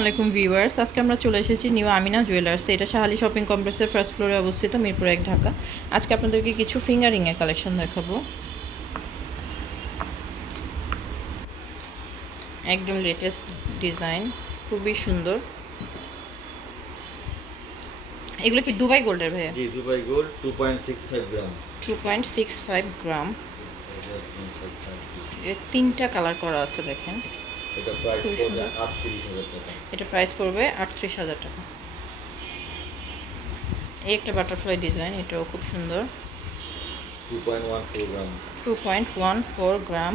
আলাইকুম ভিউয়ার্স। আজকে আমরা চলে এসেছি নিউ আমিনা জুয়েলার্স। এটা শাহালি শপিং কমপ্লেক্সের ফার্স্ট ফ্লোরে অবস্থিত মিরপুর এক ঢাকা। আজকে আপনাদেরকে কিছু ফিঙ্গারিংয়ের কালেকশন দেখাবো। একদম লেটেস্ট ডিজাইন খুবই সুন্দর। এগুলো কি দুবাই গোল্ডের ভাইয়া? জি Dubai gold two point six five gram two point six five gram এর তিনটা কালার করা আছে দেখেন। এটা প্রাইস পড়বে সুন্দর। আটত্রিশ হাজার টাকা। এটা প্রাইস পড়বে আটত্রিশ হাজার টাকা। এই একটা বাটারফ্লাই ডিজাইন এটাও খুব সুন্দর। Two point one four gram two point one four gram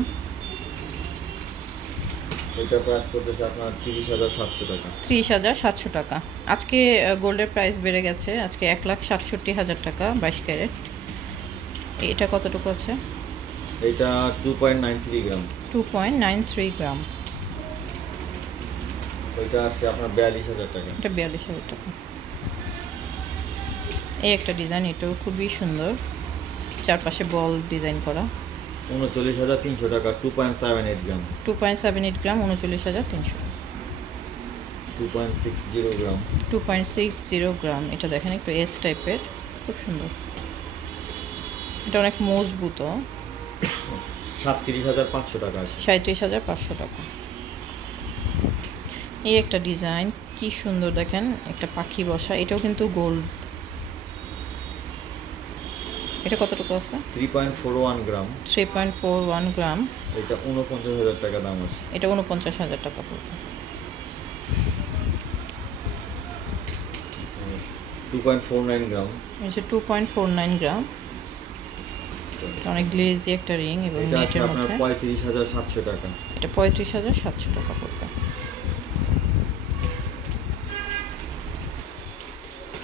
এটা প্রাইস পড়তেছে আপনার তিরিশ হাজার সাতশো টাকা। ত্রিশ হাজার সাতশো টাকা। আজকে গোল্ডের প্রাইস বেড়ে গেছে। আজকে এক লাখ সাতষট্টি হাজার টাকা বাইশ ক্যারেট। এটা কতটুকু আছে? এটা two point nine three gram two point nine three gram ওইটা আসছে আপনার বিয়াল্লিশ হাজার টাকা। এটা বিয়াল্লিশ হাজার টাকা। এই একটা ডিজাইন এটাও খুবই সুন্দর। চারপাশে বল ডিজাইন করা। উনচল্লিশ হাজার তিনশো টাকা two point seven eight gram two point seven eight gram উনচল্লিশ হাজার তিনশো টাকা। Two point six zero gram two point six zero gram এটা দেখেন একটু এস টাইপের খুব সুন্দর। এটা অনেক মজবুত। সাতত্রিশ হাজার পাঁচশো টাকা আছে সাঁত্রিশ হাজার পাঁচশো টাকা। এই একটা ডিজাইন কি সুন্দর দেখেন একটা পাখি বসা এটাও কিন্তু গোল্ড। এটা কতটুকু আছে? Three point four one gram. Three point four one gram. এটা উনপঞ্চাশ হাজার টাকা দাম আছে। এটা উনপঞ্চাশ হাজার টাকা ফোর নাইন গ্রাম। এটা two point four nine gram. অনেক গ্লেজি একটা রিং এবং নেটের মধ্যে। পঁয়ত্রিশ হাজার সাতশো টাকা। এটা পঁয়ত্রিশ হাজার সাতশো টাকা পড়বে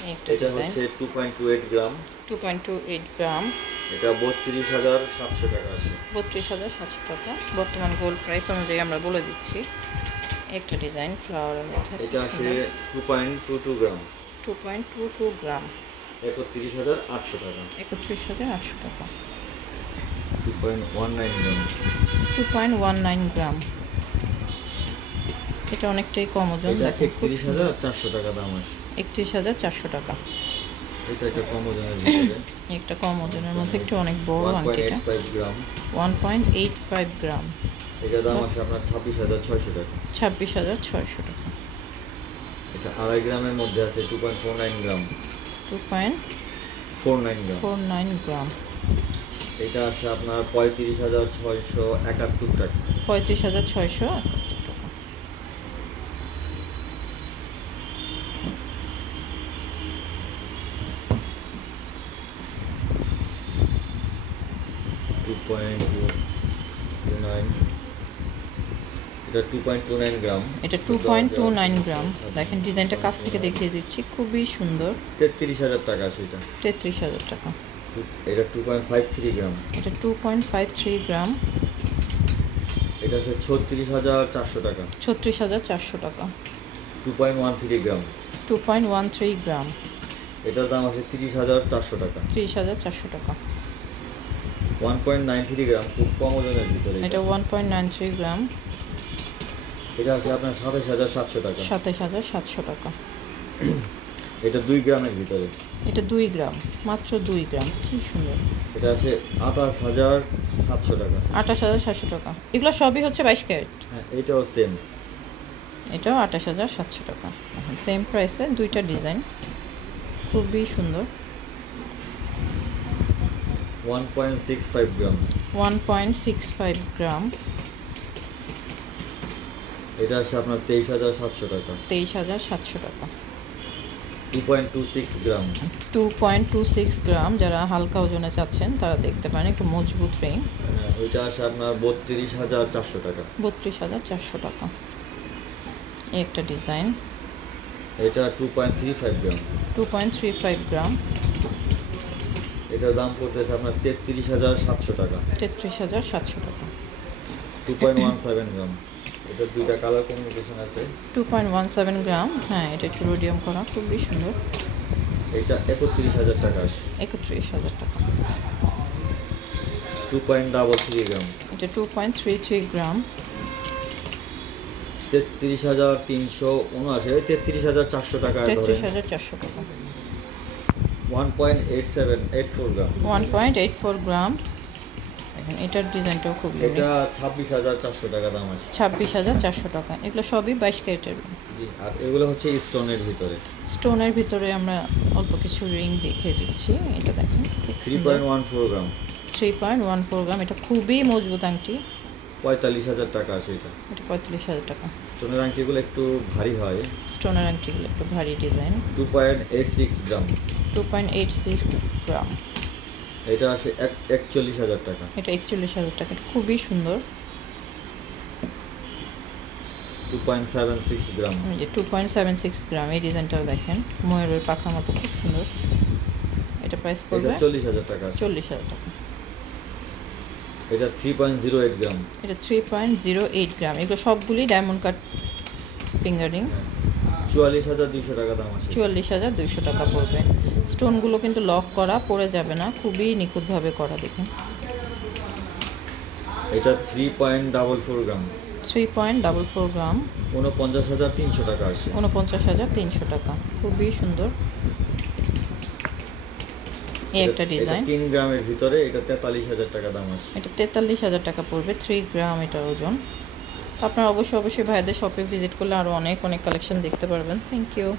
এই একটা এটা হচ্ছে two point two eight gram two point two eight gram এটা বত্রিশ হাজার সাতশো টাকা আছে। বত্রিশ হাজার সাতশো টাকা। বর্তমান গোল্ড প্রাইস অনুযায়ী আমরা বলে দিচ্ছি। একটা ডিজাইন ফ্লাওয়ারের মধ্যে এটা আছে two point two two gram two point two two gram একত্রিশ হাজার আটশো টাকা। একত্রিশ হাজার আটশো টাকা। Two point one nine gram two point one nine gram এটা অনেকটাই কম ওজন একত্রিশ হাজার চারশো টাকা দাম আছে। একত্রিশ হাজার চারশো টাকা। এটা একটা কম ওজনের মধ্যে একটু অনেক বড় আংটিটা। 1.85 গ্রাম। 1.85 গ্রাম। এটা দাম আছে আপনার 26600 টাকা। 26600 টাকা। এটা আড়াই গ্রামের মধ্যে আছে 2.49 গ্রাম। গ্রাম। এটা আছে আপনার 35671 টাকা। 35671 পয়েন্ট টু নাইন এটা two point two nine gram এটা two point two nine gram দেখেন ডিজাইনটা কাছ থেকে দেখিয়ে দিচ্ছি। খুবই সুন্দর। তেত্রিশ হাজার টাকা আছে এটা। তেত্রিশ হাজার টাকা। এটা two point five three gram এটা two point five three gram এটা হচ্ছে ছত্রিশ হাজার চারশো টাকা। ছত্রিশ হাজার চারশো টাকা। Two point one three gram two point one three gram এটার দাম আছে তিরিশ হাজার চারশো টাকা। ত্রিশ হাজার চারশো টাকা। One point nine three gram খুব কম ওজনের ভিতরে এটা। One point nine three gram এটা আছে আপনার সাতাশ হাজার সাতশো টাকা। সাতাশ হাজার সাতশো টাকা। এটা দুই গ্রামের ভিতরে। এটা দুই গ্রাম মাত্র দুই গ্রাম। কি সুন্দর। এটা আছে আঠাশ হাজার সাতশো টাকা। আঠাশ হাজার সাতশো টাকা। এগুলো সবই হচ্ছে বাইশ ক্যারেট? হ্যাঁ এটাও সেম এটাও আঠাশ হাজার সাতশো টাকা। সেম প্রাইসে দুইটা ডিজাইন খুবই সুন্দর। One point six five gram one point six five gram এটা আছে আপনার তেইশ হাজার সাতশো টাকা। তেইশ হাজার সাতশো টাকা। Two point two six gram two point two six gram যারা হালকা ওজনে চাচ্ছেন তারা দেখতে পারেন একটু মজবুত রিং ওইটা আছে আপনার বত্রিশ হাজার চারশো টাকা। বত্রিশ হাজার চারশো টাকা। একটা ডিজাইন। এটা two point three five gram two point three five gram এটার দাম পড়তেছে আপনার তেত্রিশ হাজার সাতশো টাকা। তেত্রিশ হাজার সাতশো টাকা। Two point one seven gram. এটার দুইটা কালার কমিউনিকেশন আছে। Two point one seven gram হ্যাঁ এটা একটু রোডিয়াম করা খুবই সুন্দর। এটা একত্রিশ হাজার টাকা একত্রিশ হাজার টাকা। Two point double three gram. এটা two point three three gram. তেত্রিশ হাজার তিনশো উনআশি তেত্রিশ হাজার চারশো টাকা তেত্রিশ হাজার চারশো টাকা। One point eight seven eight four gram one point eight four gram দেখেন এটার ডিজাইনটাও খুব এটা ছাব্বিশ হাজার চারশো টাকা দাম আছে। ছাব্বিশ হাজার চারশো টাকা। এগুলো সবই বাইশ ক্যারেটের জি আর এগুলো হচ্ছে স্টোনের ভিতরে। স্টোনের ভিতরে আমরা অল্প কিছু রিং দেখিয়ে দিচ্ছি। এটা দেখেন three point one four gram three point one four gram এটা খুবই মজবুত আংটি। পঁয়তাল্লিশ হাজার টাকা আছে এটা। এটা পঁয়তাল্লিশ হাজার টাকা। স্টোনের আংটিগুলো একটু ভারী হয়। স্টোনের আংটিগুলো একটু ভারী design two point eight six gram. Two point eight six gram. এটা আসে এক একচল্লিশ হাজার টাকা। এটা একচল্লিশ হাজার টাকা খুবই সুন্দর। Two point seven six gram. যে two point seven six gram এই ডিজাইনটাও দেখেন। ময়ূরের পাখা মতো খুব সুন্দর। এটা প্রাইস পড়বে চল্লিশ হাজার টাকা আছে। চল্লিশ হাজার টাকা। এটা three point zero eight gram এটা three point zero eight gram এগুলো সবগুলি ডায়মন্ড কাট ফিঙ্গারিং হাজার দুইশো টাকা দাম আছে। চুয়াল্লিশ হাজার দুইশো টাকা পড়বে। স্টোনগুলো কিন্তু লক করা পড়ে যাবে না। খুবই নিখুঁতভাবে করা দেখুন। এটা three point double four gram three point double four gram উনপঞ্চাশ হাজার তিনশো টাকা আছে। উনপঞ্চাশ হাজার তিনশো টাকা। খুবই সুন্দর। এই একটা এটা- এটা ডিজাইন। তিন গ্রামের ভিতরে এটা তেতাল্লিশ হাজার টাকা দাম আছে। এটা তেতাল্লিশ হাজার টাকা পড়বে থ্রি গ্রাম এটার ওজন। তো আপনারা অবশ্যই অবশ্যই ভাইদের শপে ভিজিট করলে আরও অনেক অনেক কালেকশন দেখতে পারবেন। Thank you